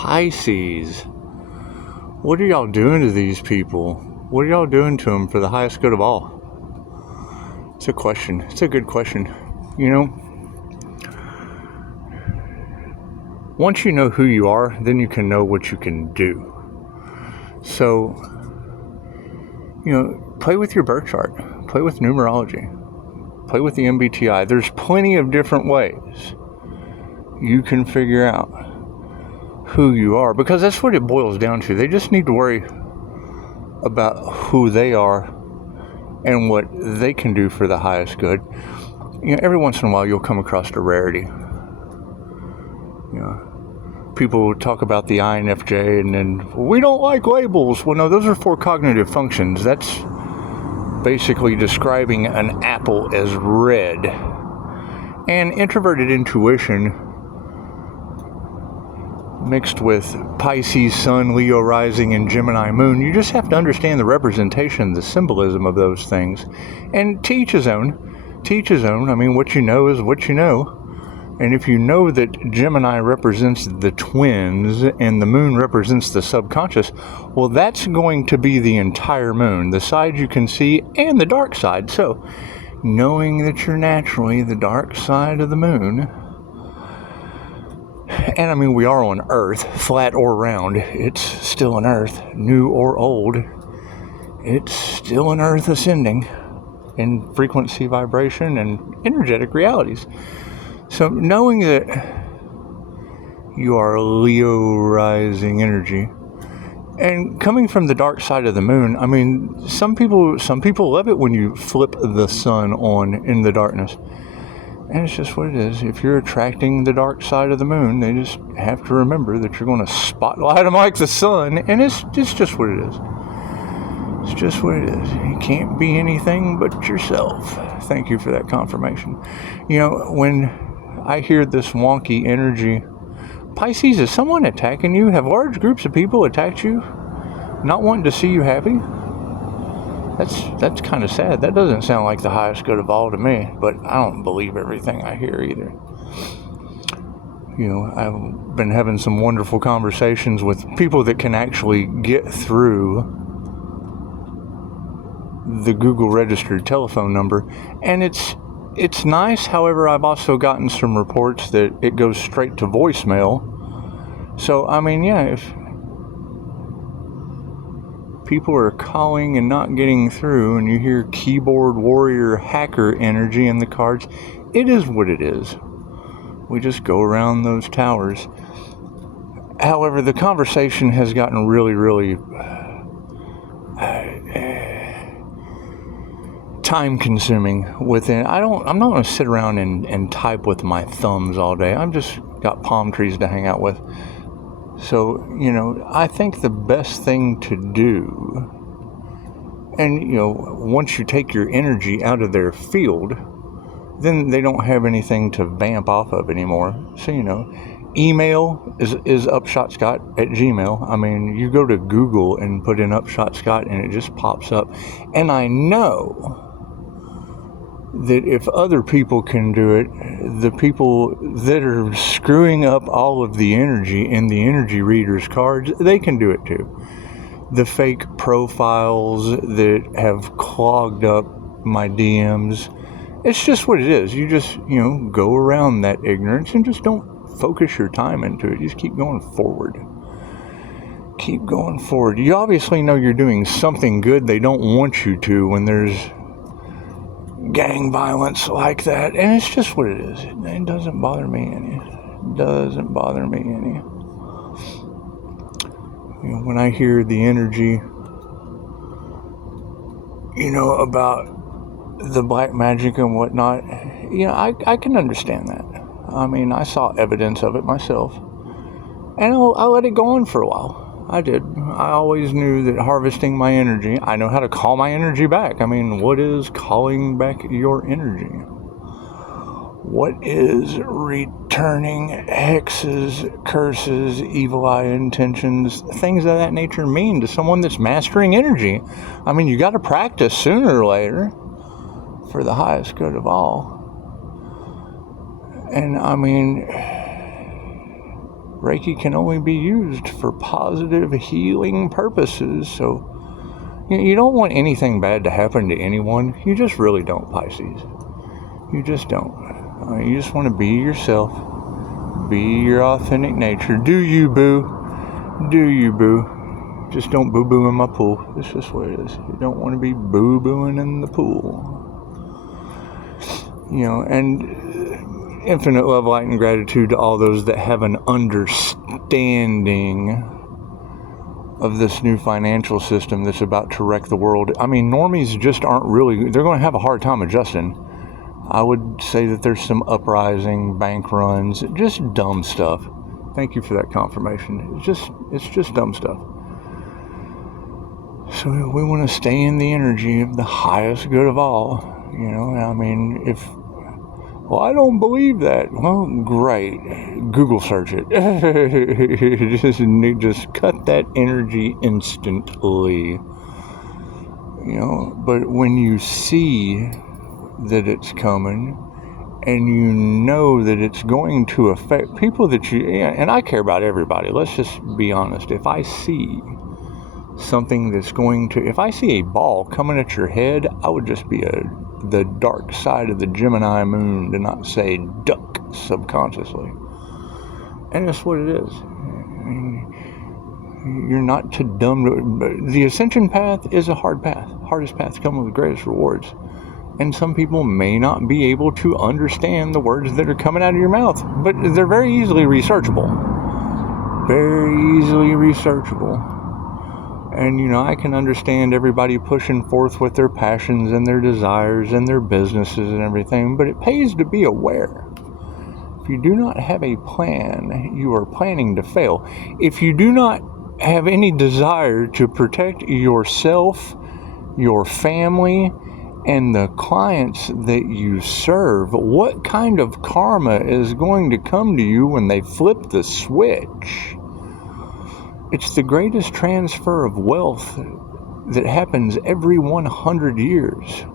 Pisces. What are y'all doing to these people? What are y'all doing to them for the highest good of all? It's a question. It's a good question. You know, once you know who you are, then you can know what you can do. So, you know, play with your birth chart. Play with numerology. Play with the MBTI. There's plenty of different ways you can figure out who you are, because that's what it boils down to. They just need to worry about who they are and what they can do for the highest good. You know, every once in a while you'll come across a rarity. You know, people talk about the INFJ and then, we don't like labels. Well, no, those are for cognitive functions. That's basically describing an apple as red. And introverted intuition mixed with Pisces Sun, Leo rising, and Gemini Moon, you just have to understand the representation, the symbolism of those things. And to each his own. To each his own. I mean, what you know is what you know. And if you know that Gemini represents the twins and the moon represents the subconscious, well, that's going to be the entire moon, the side you can see and the dark side. So, knowing that you're naturally the dark side of the moon, and I mean, we are on Earth, flat or round, it's still an Earth, new or old, it's still an Earth ascending in frequency, vibration, and energetic realities. So knowing that you are Leo rising energy, and coming from the dark side of the moon, I mean, some people love it when you flip the sun on in the darkness. And it's just what it is. If you're attracting the dark side of the moon, they just have to remember that you're going to spotlight them like the sun. And it's just what it is. It's just what it is. You can't be anything but yourself. Thank you for that confirmation. You know, when I hear this wonky energy, Pisces, is someone attacking you? Have large groups of people attacked you? Not wanting to see you happy? That's kind of sad. That doesn't sound like the highest good of all to me, but I don't believe everything I hear either. You know, I've been having some wonderful conversations with people that can actually get through the Google registered telephone number, and it's nice. However, I've also gotten some reports that it goes straight to voicemail. So, I mean, yeah, if people are calling and not getting through, and you hear keyboard warrior hacker energy in the cards, it is what it is. We just go around those towers. However, the conversation has gotten really, really time consuming within. I'm not going to sit around and type with my thumbs all day. I'm just got palm trees to hang out with. So, you know, I think the best thing to do, and, you know, once you take your energy out of their field, then they don't have anything to vamp off of anymore. So, you know, email is upshotscott@gmail. I mean, you go to Google and put in Upshot Scott and it just pops up. And I know that if other people can do it, the people that are screwing up all of the energy in the energy reader's cards, they can do it too. The fake profiles that have clogged up my DMs, it's just what it is. You just, you know, go around that ignorance and just don't focus your time into it. Just keep going forward. Keep going forward. You obviously know you're doing something good. They don't want you to when there's gang violence like that, and it's just what it is. It doesn't bother me any. It doesn't bother me any. You know, when I hear the energy, you know, about the black magic and whatnot, you know, I can understand that. I mean, I saw evidence of it myself, and I let it go on for a while. I did. I always knew that harvesting my energy, I know how to call my energy back. I mean, what is calling back your energy? What is returning hexes, curses, evil eye intentions, things of that nature mean to someone that's mastering energy? I mean, you got to practice sooner or later for the highest good of all. And I mean, Reiki can only be used for positive healing purposes, so you don't want anything bad to happen to anyone. You just really don't, Pisces. You just don't. You just want to be yourself. Be your authentic nature. Do you, boo. Do you, boo. Just don't boo-boo in my pool. It's just what it is. You don't want to be boo-booing in the pool. And infinite love, light, and gratitude to all those that have an understanding of this new financial system that's about to wreck the world. I mean, normies just aren't really, they're going to have a hard time adjusting. I would say that there's some uprising, bank runs, just dumb stuff. Thank you for that confirmation. It's just dumb stuff. So we want to stay in the energy of the highest good of all. I mean, I don't believe that. Well, great. Google search it. just cut that energy instantly. But when you see that it's coming, and you know that it's going to affect people that and I care about everybody. Let's just be honest. If I see something that's if I see a ball coming at your head, I would just be the dark side of the Gemini moon to not say duck subconsciously. And that's what it is. You're not too dumb. The ascension path is a hard path. Hardest paths come with the greatest rewards. And some people may not be able to understand the words that are coming out of your mouth, but they're very easily researchable. Very easily researchable. And, I can understand everybody pushing forth with their passions and their desires and their businesses and everything, but it pays to be aware. If you do not have a plan, you are planning to fail. If you do not have any desire to protect yourself, your family, and the clients that you serve, what kind of karma is going to come to you when they flip the switch? It's the greatest transfer of wealth that happens every 100 years.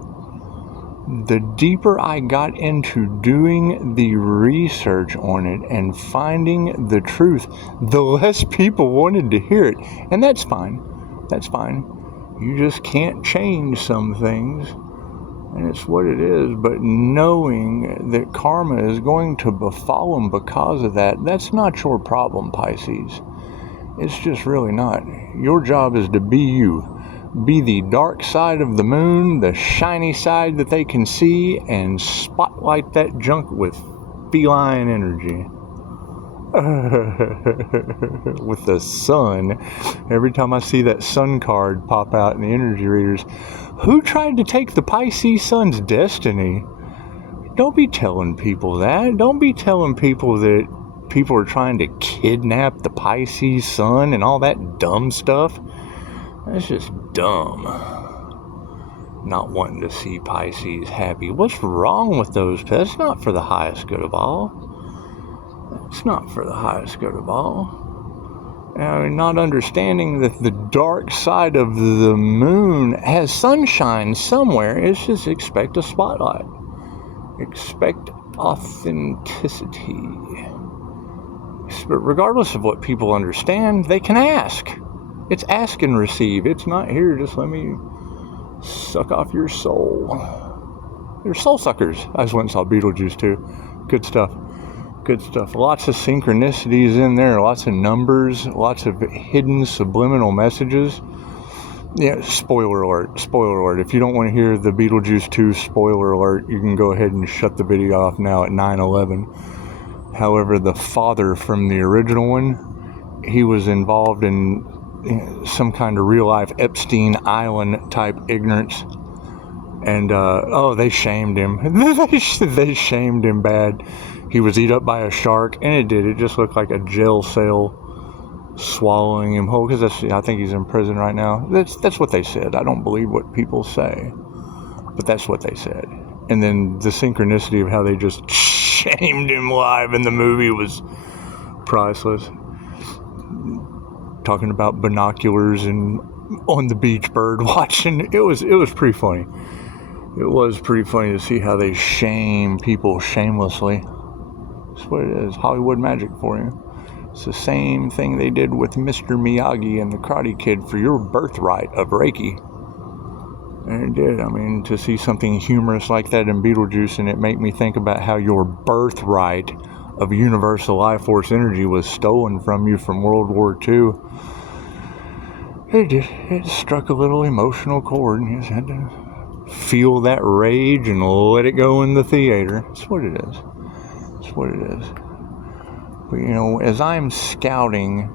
The deeper I got into doing the research on it and finding the truth, the less people wanted to hear it. And that's fine. That's fine. You just can't change some things. And it's what it is. But knowing that karma is going to befall them because of that, that's not your problem, Pisces. It's just really not. Your job is to be you. Be the dark side of the moon, the shiny side that they can see, and spotlight that junk with feline energy. With the sun. Every time I see that sun card pop out in the energy readers, who tried to take the Pisces sun's destiny? Don't be telling people that. Don't be telling people that people are trying to kidnap the Pisces sun and all that dumb stuff. That's just dumb. Not wanting to see Pisces happy. What's wrong with those? That's not for the highest good of all. It's not for the highest good of all. Not understanding that the dark side of the moon has sunshine somewhere. It's just expect a spotlight. Expect authenticity. But regardless of what people understand, they can ask. It's ask and receive. It's not here, just let me suck off your soul. They're soul suckers. I just went and saw Beetlejuice too. Good stuff. Good stuff. Lots of synchronicities in there. Lots of numbers. Lots of hidden subliminal messages. Yeah, spoiler alert. Spoiler alert. If you don't want to hear the Beetlejuice 2 spoiler alert, you can go ahead and shut the video off now at 9:11. However, the father from the original one, he was involved in some kind of real-life Epstein Island type ignorance. And, they shamed him. They shamed him bad. He was eat up by a shark, and it did. It just looked like a jail cell swallowing him whole, because I think he's in prison right now. That's what they said. I don't believe what people say, but that's what they said. And then the synchronicity of how they just shamed him live in the movie was priceless. Talking about binoculars and on the beach bird watching. It was pretty funny. It was pretty funny to see how they shame people shamelessly. That's what it is. Hollywood magic for you. It's the same thing they did with Mr. Miyagi and the Karate Kid for your birthright of Reiki. And it did. I mean, to see something humorous like that in Beetlejuice, and it made me think about how your birthright of universal life force energy was stolen from you from World War II. It did. It struck a little emotional chord, and you just had to feel that rage and let it go in the theater. That's what it is. That's what it is. But, you know, as I'm scouting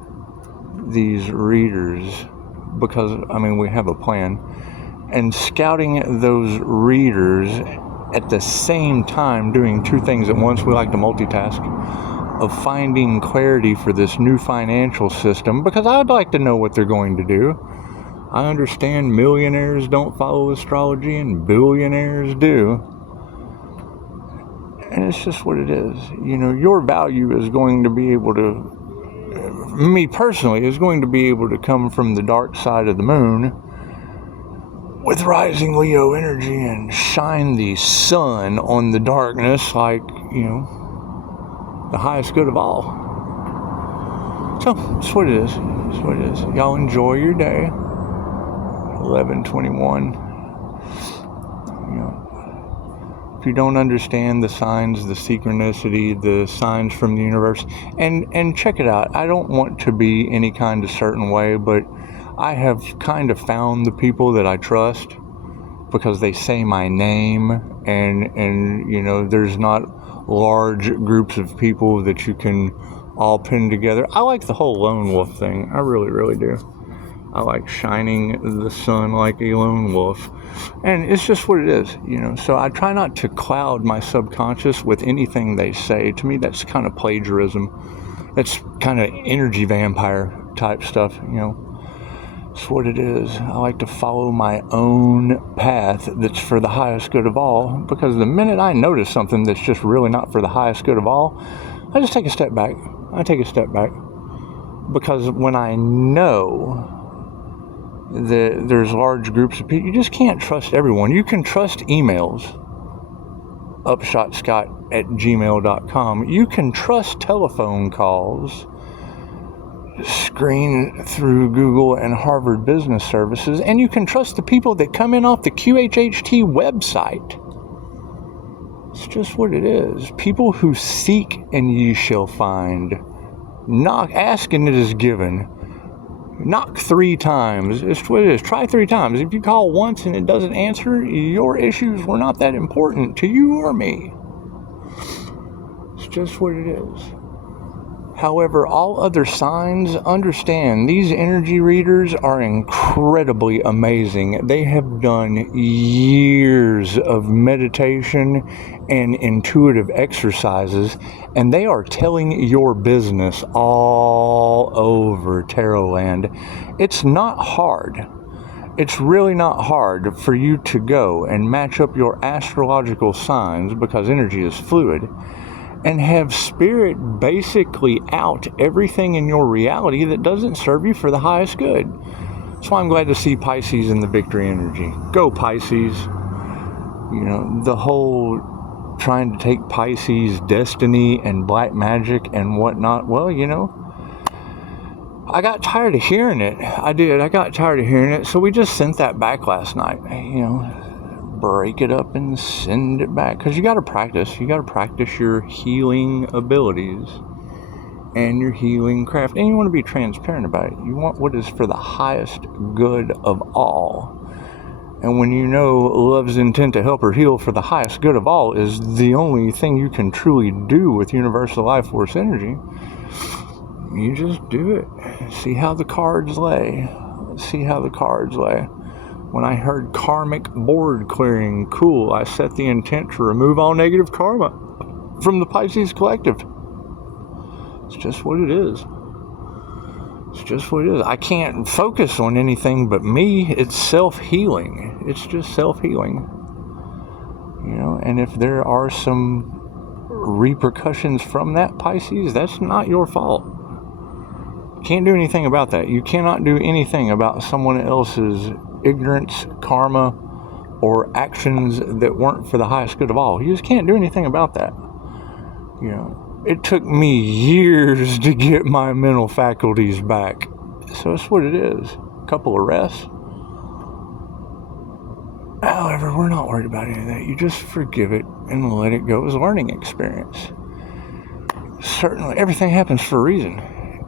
these readers, because, I mean, we have a plan, and scouting those readers at the same time doing two things at once, we like to multitask, of finding clarity for this new financial system, because I'd like to know what they're going to do. I understand millionaires don't follow astrology and billionaires do. And it's just what it is. You know, your value is going to be able to, me personally, is going to be able to come from the dark side of the moon with rising Leo energy and shine the sun on the darkness like, you know, the highest good of all. So, that's what it is. That's what it is. Y'all enjoy your day. 11:21. You know, if you don't understand the signs, the synchronicity, the signs from the universe, and check it out. I don't want to be any kind of certain way, but I have kind of found the people that I trust because they say my name, and you know, there's not large groups of people that you can all pin together. I like the whole lone wolf thing. I really, really do. I like shining the sun like a lone wolf. And it's just what it is, you know. So I try not to cloud my subconscious with anything they say. To me, that's kind of plagiarism. That's kind of energy vampire type stuff, you know. It's what it is. I like to follow my own path that's for the highest good of all, because the minute I notice something that's just really not for the highest good of all, I just take a step back. I take a step back. Because when I know that there's large groups of people, you just can't trust everyone. You can trust emails, upshotscott@gmail.com. You can trust telephone calls, screened through Google and Harvard Business Services, and you can trust the people that come in off the QHHT website. It's just what it is. People who seek and ye shall find. Knock, ask and it is given. Knock 3 times. It's what it is. Try 3 times. If you call once and it doesn't answer, your issues were not that important to you or me. It's just what it is. However, all other signs, understand these energy readers are incredibly amazing. They have done years of meditation and intuitive exercises, and they are telling your business all over Tarot land. It's not hard. It's really not hard for you to go and match up your astrological signs, because energy is fluid, and have spirit basically out everything in your reality that doesn't serve you for the highest good. That's why I'm glad to see Pisces in the victory energy. Go Pisces. You know, the whole trying to take Pisces destiny and black magic and whatnot, well, you know, I got tired of hearing it. I did. I got tired of hearing it. So we just sent that back last night, you know. Break it up and send it back, because you got to practice. You got to practice your healing abilities and your healing craft, and you want to be transparent about it. You want what is for the highest good of all. And when you know love's intent to help or heal for the highest good of all is the only thing you can truly do with universal life force energy, you just do it. See how the cards lay. See how the cards lay. When I heard karmic board clearing, cool, I set the intent to remove all negative karma from the Pisces collective. It's just what it is. It's just what it is. I can't focus on anything but me. It's self-healing. It's just self-healing. You know, and if there are some repercussions from that, Pisces, that's not your fault. Can't do anything about that. You cannot do anything about someone else's ignorance, karma, or actions that weren't for the highest good of all. You just can't do anything about that. You know, It took me years to get my mental faculties back. So it's what it is. A couple of rests. However, we're not worried about any of that. You just forgive it and let it go as a learning experience. Certainly, everything happens for a reason.